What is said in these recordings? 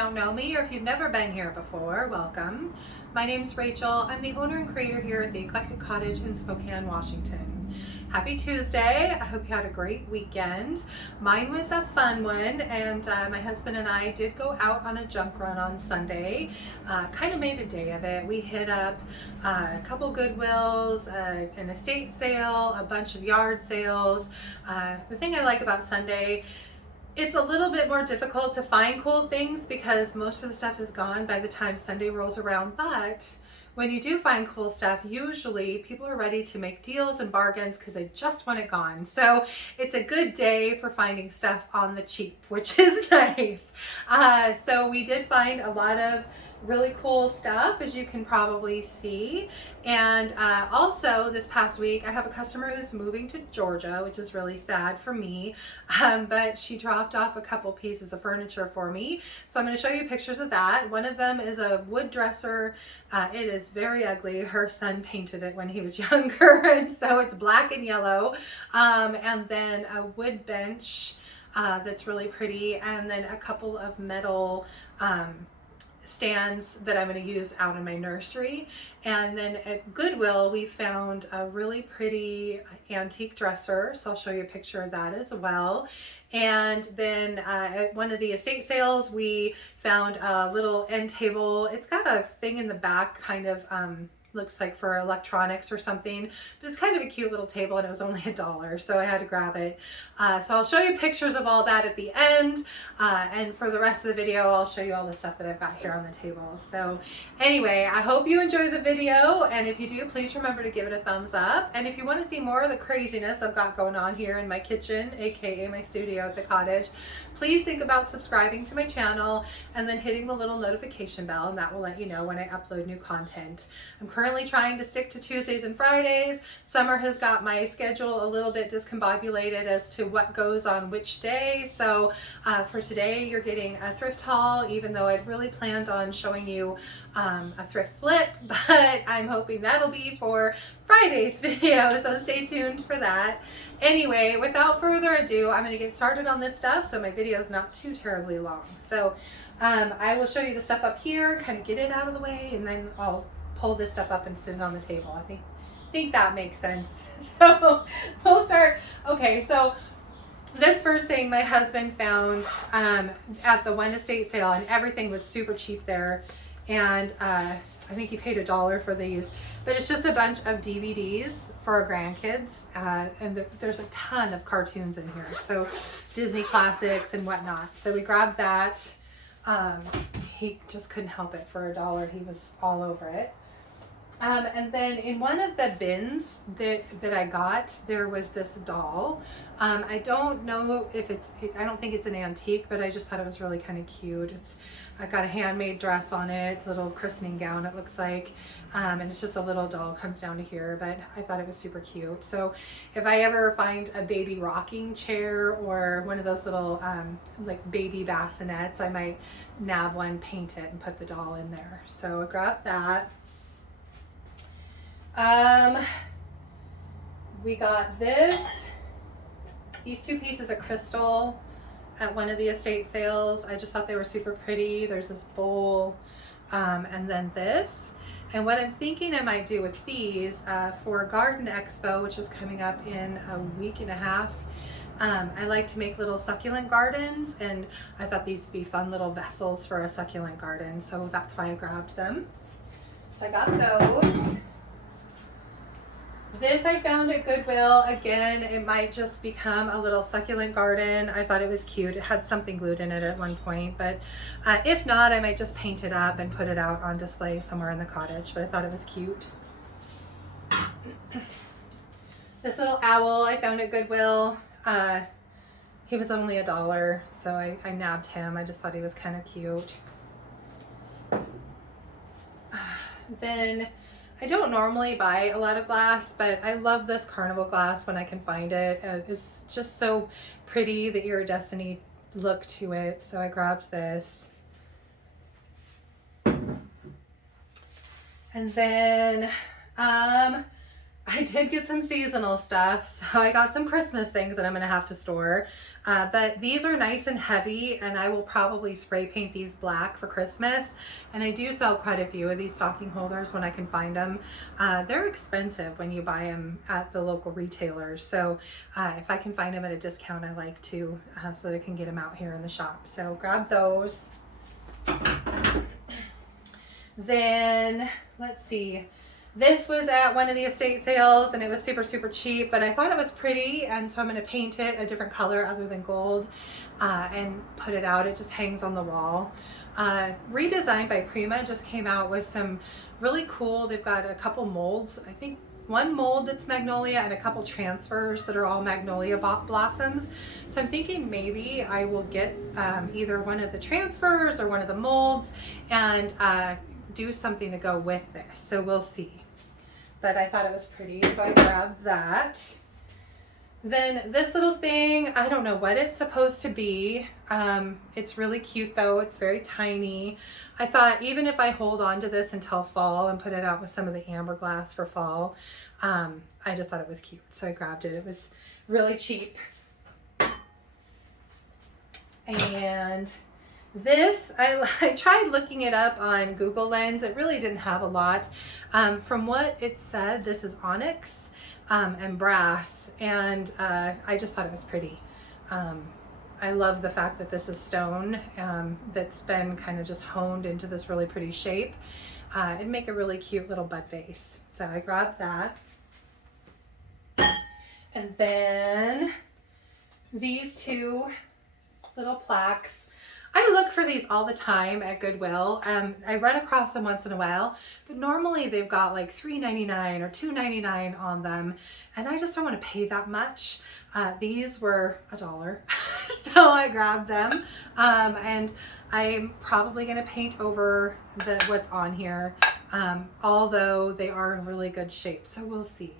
don't know me or if you've never been here before, welcome. My name's Rachel. I'm the owner and creator here at the Eclectic Cottage in Spokane, Washington. Happy Tuesday. I hope you had a great weekend. Mine was a fun one, and my husband and I did go out on a junk run on Sunday. Kind of made a day of it. We hit up a couple Goodwills, an estate sale, a bunch of yard sales. The thing I like about Sunday, it's a little bit more difficult to find cool things because most of the stuff is gone by the time Sunday rolls around, but when you do find cool stuff, usually people are ready to make deals and bargains because they just want it gone. So it's a good day for finding stuff on the cheap, which is nice. So we did find a lot of really cool stuff, as you can probably see. And also this past week, I have a customer who's moving to Georgia, which is really sad for me. But she dropped off a couple pieces of furniture for me. So I'm going to show you pictures of that. One of them is a wood dresser. It is very ugly. Her son painted it when he was younger, and so it's black and yellow. And then a wood bench that's really pretty, and then a couple of metal stands that I'm going to use out in my nursery. And then at Goodwill we found a really pretty antique dresser, so I'll show you a picture of that as well. And then at one of the estate sales we found a little end table. It's got a thing in the back, kind of looks like for electronics or something, but it's kind of a cute little table, and it was only $1, so I had to grab it. So I'll show you pictures of all that at the end, and for the rest of the video I'll show you all the stuff that I've got here on the table. So anyway, I hope you enjoy the video, and if you do, please remember to give it a thumbs up. And if you want to see more of the craziness I've got going on here in my kitchen, aka my studio at the cottage, please think about subscribing to my channel and then hitting the little notification bell, and that will let you know when I upload new content. I'm currently trying to stick to Tuesdays and Fridays. Summer has got my schedule a little bit discombobulated as to what goes on which day. So for today you're getting a thrift haul, even though I'd really planned on showing you a thrift flip, but I'm hoping that'll be for Friday's video, so stay tuned for that. Anyway, without further ado, I'm going to get started on this stuff so my video is not too terribly long. So I will show you the stuff up here, kind of get it out of the way, and then I'll pull this stuff up and sit it on the table. I think that makes sense. So we'll start. Okay, so this first thing my husband found at the one estate sale, and everything was super cheap there. And I think he paid $1 for these, but it's just a bunch of DVDs for our grandkids, and there's a ton of cartoons in here, so Disney classics and whatnot. So we grabbed that. He just couldn't help it for $1. He was all over it. And then in one of the bins that I got, there was this doll. I don't know if I don't think it's an antique, but I just thought it was really kind of cute. I got a handmade dress on it, little christening gown it looks like, and it's just a little doll, comes down to here, but I thought it was super cute. So if I ever find a baby rocking chair or one of those little like baby bassinets, I might nab one, paint it, and put the doll in there. So I grabbed that. We got these two pieces of crystal at one of the estate sales. I just thought they were super pretty. There's this bowl, and then this. And what I'm thinking I might do with these for Garden Expo, which is coming up in a week and a half, I like to make little succulent gardens, and I thought these would be fun little vessels for a succulent garden, so that's why I grabbed them. So I got those. This I found at Goodwill. Again, it might just become a little succulent garden. I thought it was cute. It had something glued in it at one point, but if not, I might just paint it up and put it out on display somewhere in the cottage, but I thought it was cute. This little owl I found at Goodwill. He was only $1, so I nabbed him. I just thought he was kind of cute. Then I don't normally buy a lot of glass, but I love this carnival glass when I can find it. It's just so pretty, the iridescent look to it, so I grabbed this. And then I did get some seasonal stuff, so I got some Christmas things that I'm gonna have to store. But these are nice and heavy, and I will probably spray paint these black for Christmas. And I do sell quite a few of these stocking holders when I can find them. They're expensive when you buy them at the local retailers. So if I can find them at a discount, I like to, so that I can get them out here in the shop. So grab those. Then let's see. This was at one of the estate sales and it was super, super cheap, but I thought it was pretty, and so I'm going to paint it a different color other than gold and put it out. It just hangs on the wall. Redesigned by Prima just came out with some really cool, they've got a couple molds. I think one mold that's magnolia and a couple transfers that are all magnolia blossoms. So I'm thinking maybe I will get either one of the transfers or one of the molds and do something to go with this. So we'll see. But I thought it was pretty, so I grabbed that. Then this little thing, I don't know what it's supposed to be. It's really cute though. It's very tiny. I thought even if I hold on to this until fall and put it out with some of the amber glass for fall, I just thought it was cute. So I grabbed it. It was really cheap. And this, I tried looking it up on Google Lens. It really didn't have a lot. From what it said, this is onyx and brass, and I just thought it was pretty. I love the fact that this is stone that's been kind of just honed into this really pretty shape. It'd make a really cute little bud vase. So I grabbed that. And then these two little plaques. I look for these all the time at Goodwill. I run across them once in a while, but normally they've got like $3.99 or $2.99 on them, and I just don't want to pay that much. These were $1, so I grabbed them, and I'm probably going to paint over what's on here, although they are in really good shape, so we'll see.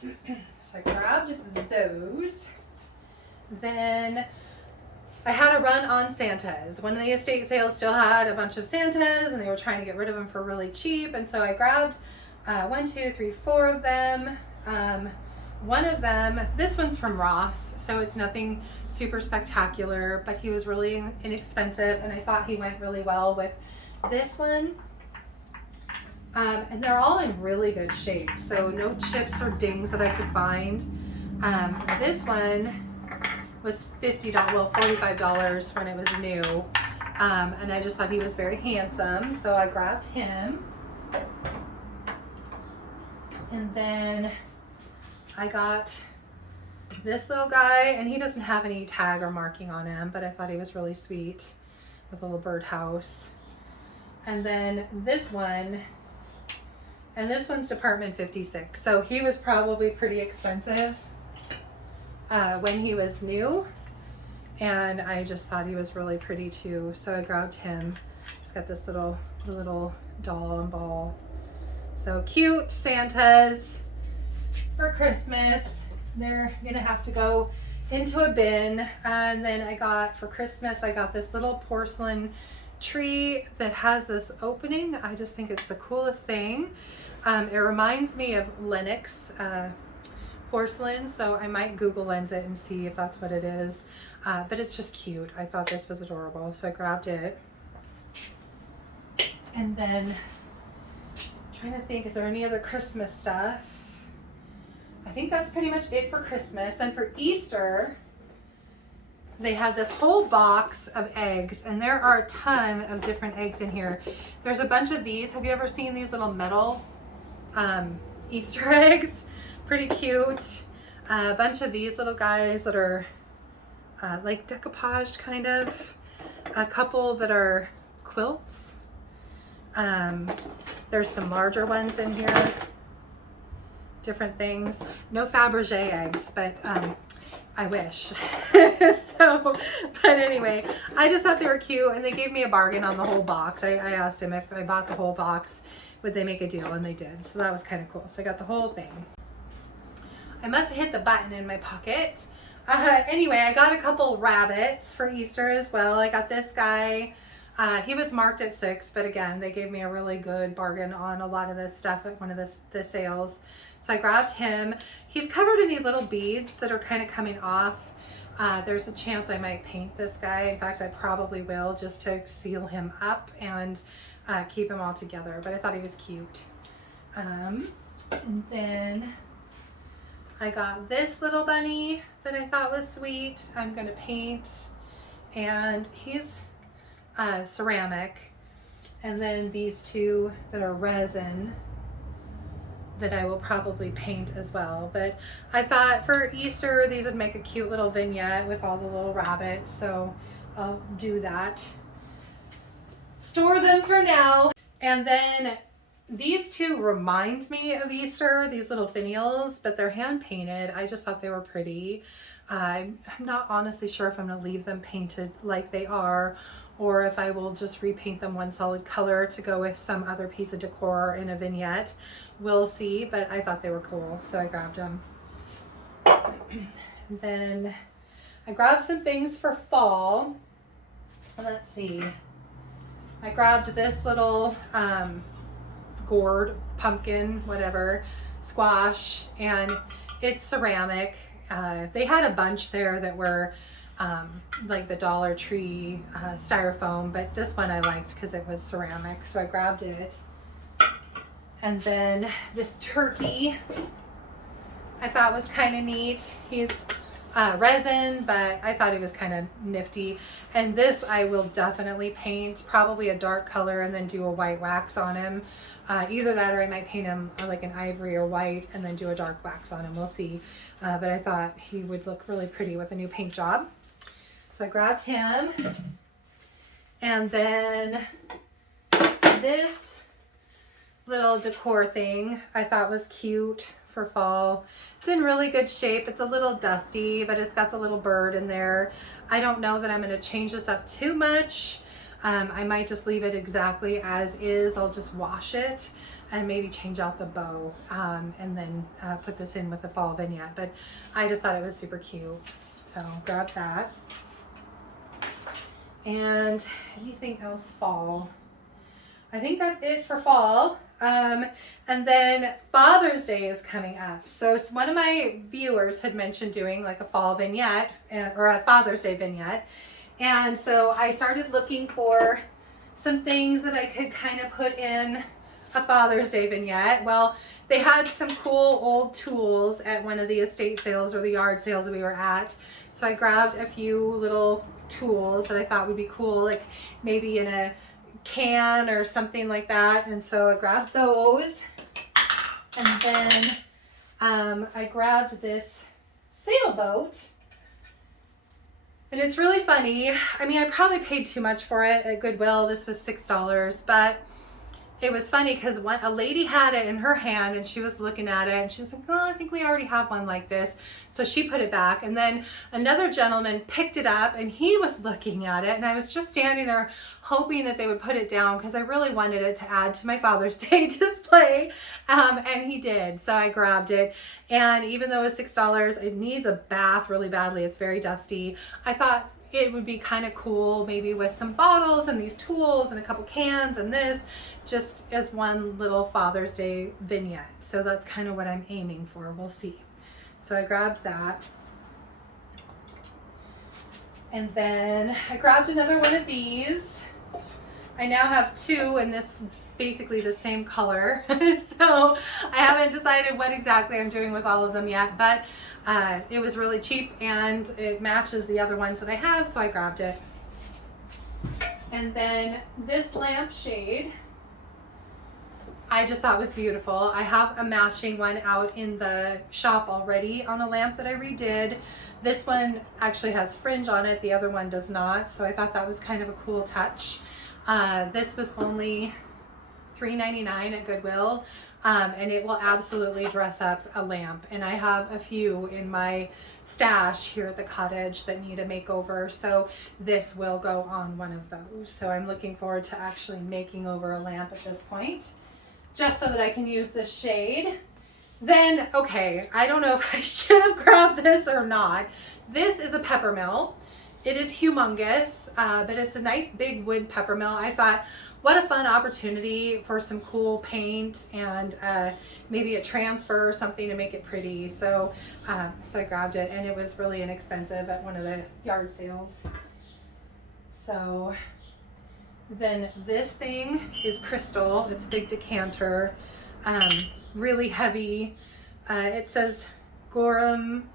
So I grabbed those. Then I had a run on Santas. One of the estate sales still had a bunch of Santas and they were trying to get rid of them for really cheap. And so I grabbed 1, 2, 3, 4 of them. One of them, this one's from Ross, so it's nothing super spectacular, but he was really inexpensive and I thought he went really well with this one. And they're all in really good shape, so no chips or dings that I could find. This one was $50, well, $45 when it was new, and I just thought he was very handsome, so I grabbed him. And then I got this little guy, and he doesn't have any tag or marking on him, but I thought he was really sweet with a little birdhouse. And then this one, and this one's Department 56, so he was probably pretty expensive when he was new, and I just thought he was really pretty too, so I grabbed him. He's got this little doll and ball. So cute Santas for Christmas. They're gonna have to go into a bin. And then I got, for Christmas, I got this little porcelain tree that has this opening. I just think it's the coolest thing. It reminds me of Lenox porcelain, so I might Google Lens it and see if that's what it is, but it's just cute. I thought this was adorable, so I grabbed it. And then I'm trying to think, is there any other Christmas stuff? I think that's pretty much it for Christmas. And for Easter, they had this whole box of eggs, and there are a ton of different eggs in here. There's a bunch of these. Have you ever seen these little metal Easter eggs? Pretty cute. A bunch of these little guys that are like decoupage kind of. A couple that are quilts. There's some larger ones in here. Different things. No Fabergé eggs, but I wish. So, but anyway, I just thought they were cute, and they gave me a bargain on the whole box. I asked him if I bought the whole box, would they make a deal, and they did. So that was kind of cool. So I got the whole thing. I must have hit the button in my pocket. Anyway, I got a couple rabbits for Easter as well. I got this guy. He was marked at $6, but again, they gave me a really good bargain on a lot of this stuff at one of the sales. So I grabbed him. He's covered in these little beads that are kind of coming off. There's a chance I might paint this guy. In fact, I probably will, just to seal him up and keep him all together. But I thought he was cute. And then I got this little bunny that I thought was sweet. I'm gonna paint, and he's ceramic. And then these two that are resin that I will probably paint as well. But I thought for Easter, these would make a cute little vignette with all the little rabbits. So I'll do that. Store them for now. And then these two remind me of Easter, these little finials, but they're hand painted. I just thought they were pretty. I'm not honestly sure if I'm gonna leave them painted like they are, or if I will just repaint them one solid color to go with some other piece of decor in a vignette. We'll see, but I thought they were cool, so I grabbed them. And then I grabbed some things for fall. Let's see. I grabbed this little gourd, pumpkin, whatever, squash, and it's ceramic. They had a bunch there that were like the Dollar Tree styrofoam, but this one I liked because it was ceramic, so I grabbed it. And then this turkey I thought was kind of neat. He's resin, but I thought he was kind of nifty. And this I will definitely paint, probably a dark color, and then do a white wax on him. Either that, or I might paint him like an ivory or white and then do a dark wax on him. We'll see. But I thought he would look really pretty with a new paint job. So I grabbed him. And then this little decor thing I thought was cute for fall. It's in really good shape. It's a little dusty, but it's got the little bird in there. I don't know that I'm going to change this up too much. I might just leave it exactly as is. I'll just wash it and maybe change out the bow and then put this in with the fall vignette. But I just thought it was super cute. So grab that. And anything else fall? I think that's it for fall. And then Father's Day is coming up. So one of my viewers had mentioned doing like a fall vignette or a Father's Day vignette. And so I started looking for some things that I could kind of put in a Father's Day vignette. Well, they had some cool old tools at one of the estate sales or the yard sales that we were at. So I grabbed a few little tools that I thought would be cool, like maybe in a can or something like that. And so I grabbed those. And then I grabbed this sailboat. And it's really funny. I mean, I probably paid too much for it at Goodwill. This was $6, but it was funny because a lady had it in her hand and she was looking at it and she was like, oh, I think we already have one like this. So she put it back, and then another gentleman picked it up and he was looking at it, and I was just standing there hoping that they would put it down because I really wanted it to add to my Father's Day display, and he did. So I grabbed it, and even though it was $6, it needs a bath really badly. It's very dusty. I thought it would be kind of cool maybe with some bottles and these tools and a couple cans and this, just as one little Father's Day vignette. So that's kind of what I'm aiming for. We'll see. So I grabbed that. And then I grabbed another one of these. I now have two in this, basically the same color. So I haven't decided what exactly I'm doing with all of them yet, but it was really cheap and it matches the other ones that I have, so I grabbed it. And then this lampshade I just thought was beautiful. I have a matching one out in the shop already on a lamp that I redid. This one actually has fringe on it. The other one does not. So I thought that was kind of a cool touch. This was only $3.99 at Goodwill. And it will absolutely dress up a lamp. And I have a few in my stash here at the cottage that need a makeover. So this will go on one of those. So I'm looking forward to actually making over a lamp at this point, just so that I can use this shade. Then, okay, I don't know if I should have grabbed this or not. This is a peppermill, It is humongous, but it's a nice big wood pepper mill. I thought, what a fun opportunity for some cool paint and maybe a transfer or something to make it pretty. So, so I grabbed it, and it was really inexpensive at one of the yard sales. So then this thing is crystal. It's a big decanter, really heavy. It says Gorham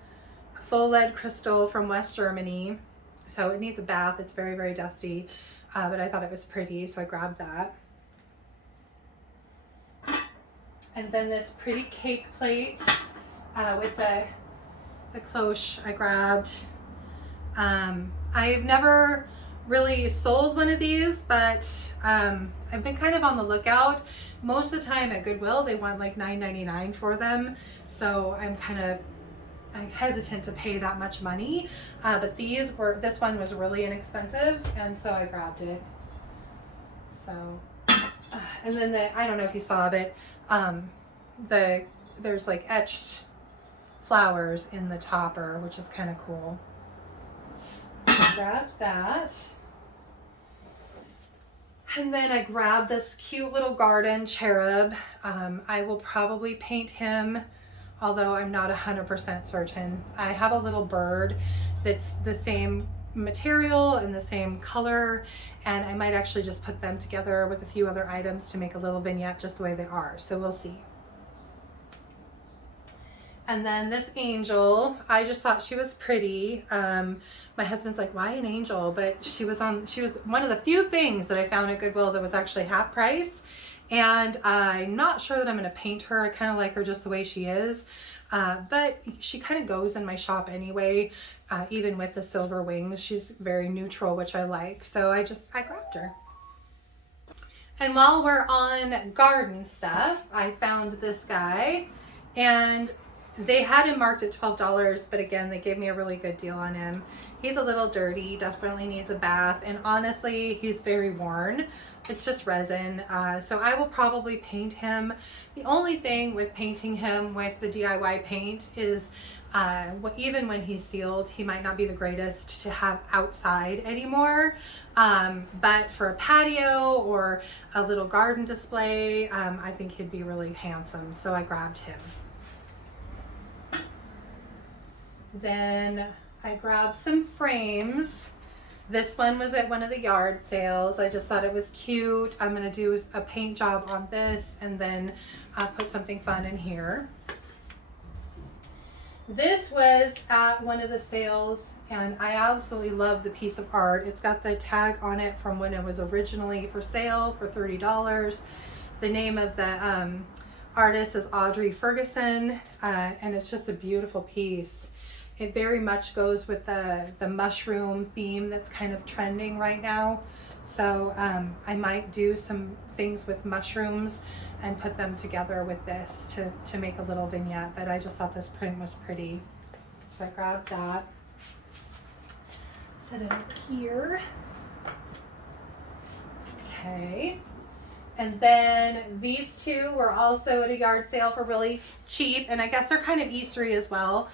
full lead crystal from West Germany. So it needs a bath. It's very, very dusty, but I thought it was pretty, so I grabbed that. And then this pretty cake plate with the cloche I grabbed. I've never really sold one of these, but I've been kind of on the lookout. Most of the time at Goodwill, they want like $9.99 for them, so I'm hesitant to pay that much money. But this one was really inexpensive, and so I grabbed it. So, and then I don't know if you saw, but there's like etched flowers in the topper, which is kind of cool. So I grabbed that. And then I grabbed this cute little garden cherub. I will probably paint him, although I'm not 100% certain. I have a little bird that's the same material and the same color, and I might actually just put them together with a few other items to make a little vignette just the way they are. So we'll see. And then this angel, I just thought she was pretty. My husband's like, why an angel? But she was one of the few things that I found at Goodwill that was actually half price. And I'm not sure that I'm going to paint her. I kind of like her just the way she is. But she kind of goes in my shop anyway, even with the silver wings. She's very neutral, which I like. So I grabbed her. And while we're on garden stuff, I found this guy, and they had him marked at $12, but again, they gave me a really good deal on him. He's a little dirty, definitely needs a bath, and honestly, he's very worn. It's just resin, so I will probably paint him. The only thing with painting him with the DIY paint is even when he's sealed, he might not be the greatest to have outside anymore, but for a patio or a little garden display, I think he'd be really handsome, so I grabbed him. Then I grabbed some frames. This one was at one of the yard sales. I just thought it was cute. I'm going to do a paint job on this and then put something fun in here. This was at one of the sales, and I absolutely love the piece of art. It's got the tag on it from when it was originally for sale for $30. The name of the artist is Audrey Ferguson, and it's just a beautiful piece. It very much goes with the mushroom theme that's kind of trending right now. So I might do some things with mushrooms and put them together with this to make a little vignette. But I just thought this print was pretty. So I grabbed that. Set it over here. Okay. And then these two were also at a yard sale for really cheap. And I guess they're kind of Eastery as well.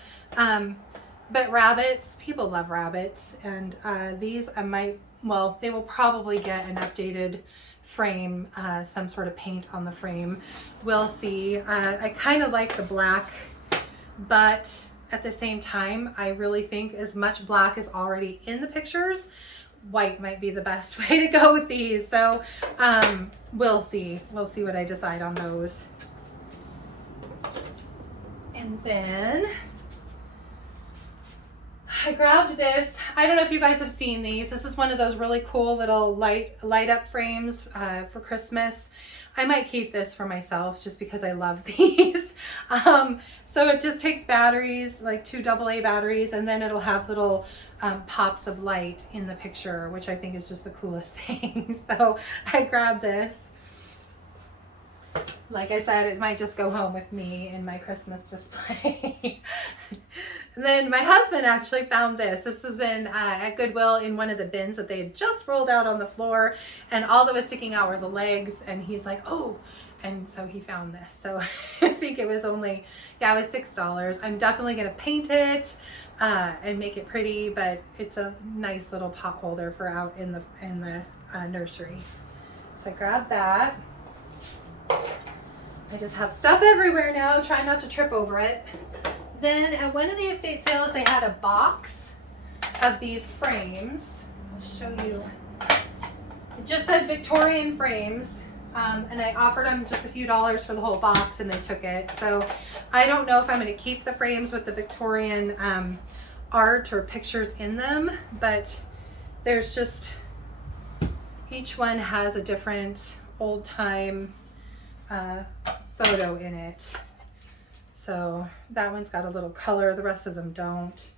But rabbits, people love rabbits, and these they will probably get an updated frame, some sort of paint on the frame. We'll see. I kind of like the black, but at the same time, I really think as much black is already in the pictures, white might be the best way to go with these. So we'll see. We'll see what I decide on those. And then I grabbed this. I don't know if you guys have seen these. This is one of those really cool little light up frames for Christmas. I might keep this for myself just because I love these. So it just takes batteries, like 2 AA batteries, and then it'll have little pops of light in the picture, which I think is just the coolest thing. So I grabbed this. Like I said, it might just go home with me in my Christmas display. And then my husband actually found this. This was at Goodwill in one of the bins that they had just rolled out on the floor, and all that was sticking out were the legs, and he's like, oh, and so he found this. So I think it was only, it was $6. I'm definitely going to paint it. and make it pretty, but it's a nice little pot holder for out in the nursery. So I grabbed that. I just have stuff everywhere now. Try not to trip over it. Then at one of the estate sales, they had a box of these frames. I'll show you. It just said Victorian frames. And I offered them just a few dollars for the whole box, and they took it. So I don't know if I'm going to keep the frames with the Victorian art or pictures in them, but there's just, each one has a different old time photo in it. So that one's got a little color, the rest of them don't.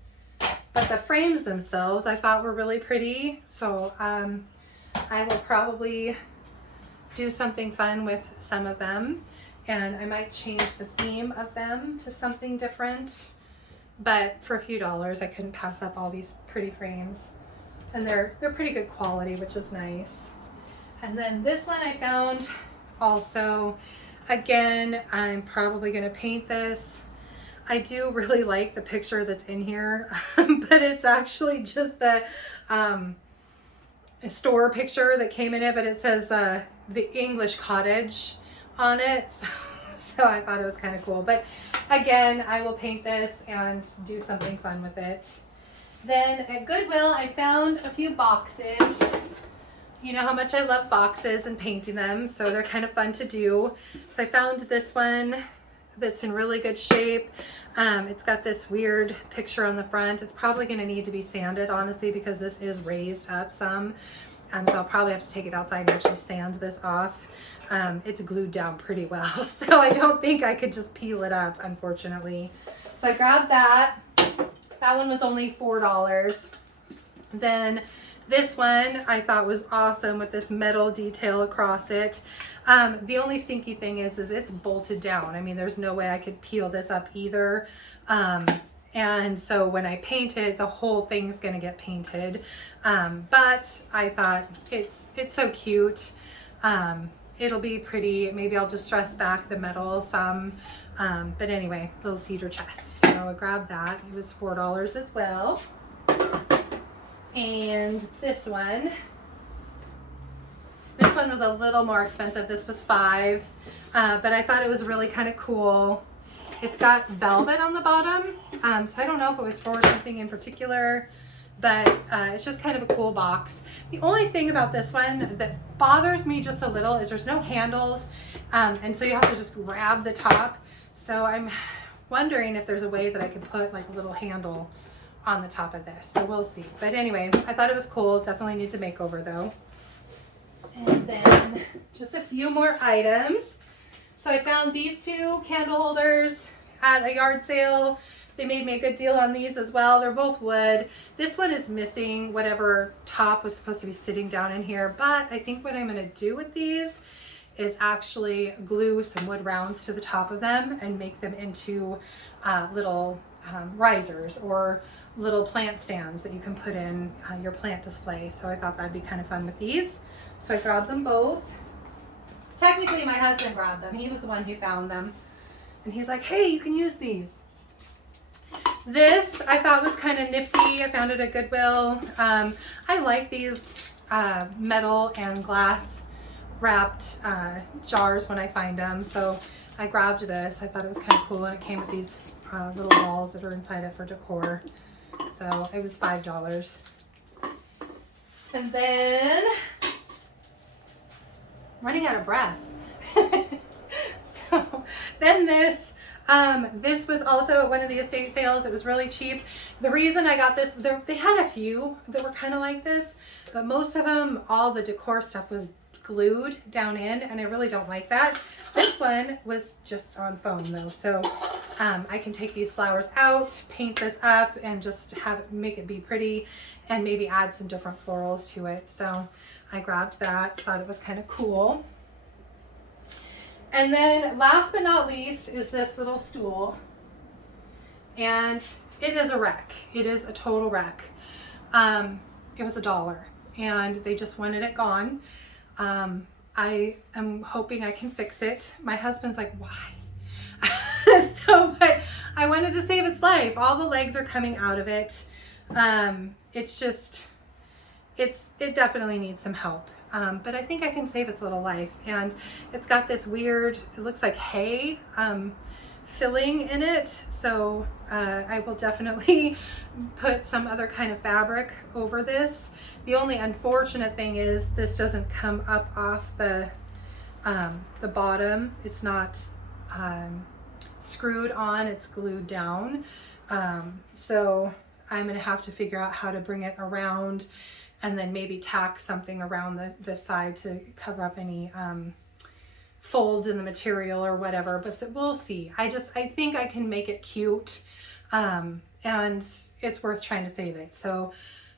But the frames themselves I thought were really pretty. So I will probably do something fun with some of them, and I might change the theme of them to something different. But for a few dollars, I couldn't pass up all these pretty frames, and they're pretty good quality, which is nice. And then this one I found also. Again, I'm probably going to paint this. I do really like the picture that's in here, but it's actually just the store picture that came in it, but it says the English cottage on it. So I thought it was kind of cool. But again, I will paint this and do something fun with it. Then at Goodwill, I found a few boxes. You know how much I love boxes and painting them, so they're kind of fun to do. So I found this one that's in really good shape. It's got this weird picture on the front. It's probably going to need to be sanded, honestly, because this is raised up some. So I'll probably have to take it outside and actually sand this off. It's glued down pretty well, so I don't think I could just peel it up, unfortunately. So I grabbed that. That one was only $4. Then this one I thought was awesome with this metal detail across it. The only stinky thing is it's bolted down. I mean, there's no way I could peel this up either. And so when I paint it, the whole thing's gonna get painted. But I thought it's so cute. It'll be pretty. Maybe I'll just dress back the metal some. But anyway, little cedar chest. So I grabbed that. It was $4 as well. And this one was a little more expensive. This was $5, but I thought it was really kind of cool. It's got velvet on the bottom, so I don't know if it was for something in particular, but it's just kind of a cool box. The only thing about this one that bothers me just a little is there's no handles, and so you have to just grab the top. So I'm wondering if there's a way that I could put like a little handle on the top of this, so we'll see. But anyway, I thought it was cool. Definitely needs a makeover though. And then just a few more items. So I found these two candle holders at a yard sale. They made me a good deal on these as well. They're both wood. This one is missing whatever top was supposed to be sitting down in here, but I think what I'm going to do with these is actually glue some wood rounds to the top of them and make them into little risers or little plant stands that you can put in your plant display. So I thought that'd be kind of fun with these. So I grabbed them both. Technically my husband grabbed them. He was the one who found them. And he's like, hey, you can use these. This I thought was kind of nifty. I found it at Goodwill. I like these metal and glass wrapped jars when I find them. So I grabbed this. I thought it was kind of cool, and it came with these little balls that are inside it for decor. So it was $5. And then running out of breath. So then this was also at one of the estate sales. It was really cheap. The reason I got this, they had a few that were kind of like this, but most of them, all the decor stuff was glued down in, and I really don't like that. This one was just on foam though, so I can take these flowers out, paint this up, and just make it be pretty, and maybe add some different florals to it. So I grabbed that, thought it was kind of cool. And then last but not least is this little stool, and it is a wreck. It is a total wreck. It was $1, and they just wanted it gone. I am hoping I can fix it. My husband's like, why? But I wanted to save its life. All the legs are coming out of it. It's just, it definitely needs some help. But I think I can save its little life. And it's got this weird, it looks like hay filling in it. So I will definitely put some other kind of fabric over this. The only unfortunate thing is this doesn't come up off the bottom. It's not screwed on, it's glued down. So I'm gonna have to figure out how to bring it around and then maybe tack something around the side to cover up any folds in the material or whatever, but we'll see. I think I can make it cute, and it's worth trying to save it. So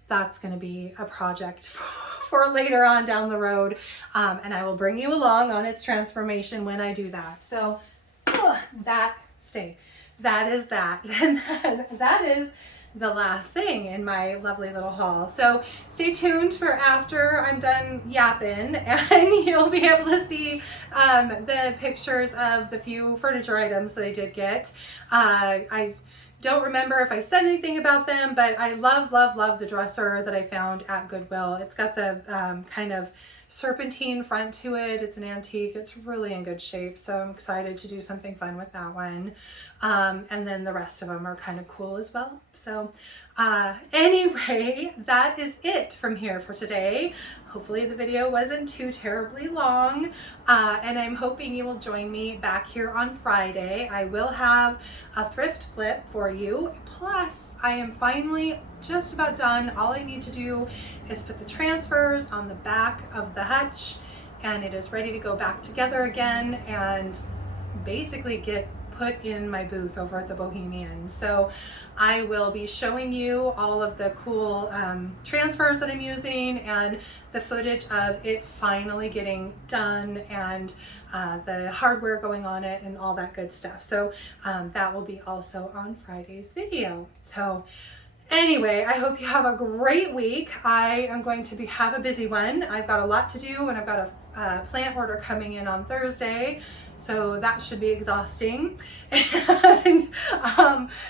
that's going to be a project for later on down the road, and I will bring you along on its transformation when I do that. So that is that, and that is the last thing in my lovely little haul. So stay tuned for after I'm done yapping, and you'll be able to see the pictures of the few furniture items that I did get. I don't remember if I said anything about them, but I love the dresser that I found at Goodwill. It's got the kind of serpentine front to it. It's an antique. It's really in good shape, so I'm excited to do something fun with that one. And then the rest of them are kind of cool as well. So anyway, that is it from here for today. Hopefully the video wasn't too terribly long, and I'm hoping you will join me back here on Friday. I will have a thrift flip for you. Plus, I am finally just about done. All I need to do is put the transfers on the back of the hutch, and it is ready to go back together again and basically get put in my booth over at the Bohemian. So I will be showing you all of the cool transfers that I'm using and the footage of it finally getting done, and the hardware going on it and all that good stuff. So that will be also on Friday's video. So anyway, I hope you have a great week. I am going to have a busy one. I've got a lot to do, and I've got a plant order coming in on Thursday. So that should be exhausting. And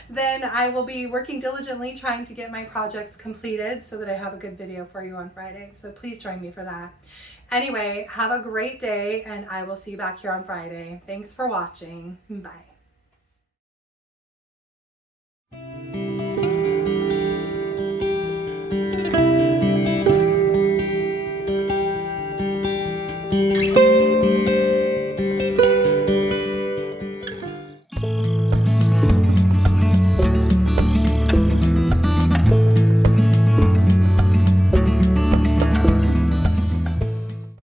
then I will be working diligently trying to get my projects completed so that I have a good video for you on Friday. So please join me for that. Anyway, have a great day, and I will see you back here on Friday. Thanks for watching. Bye.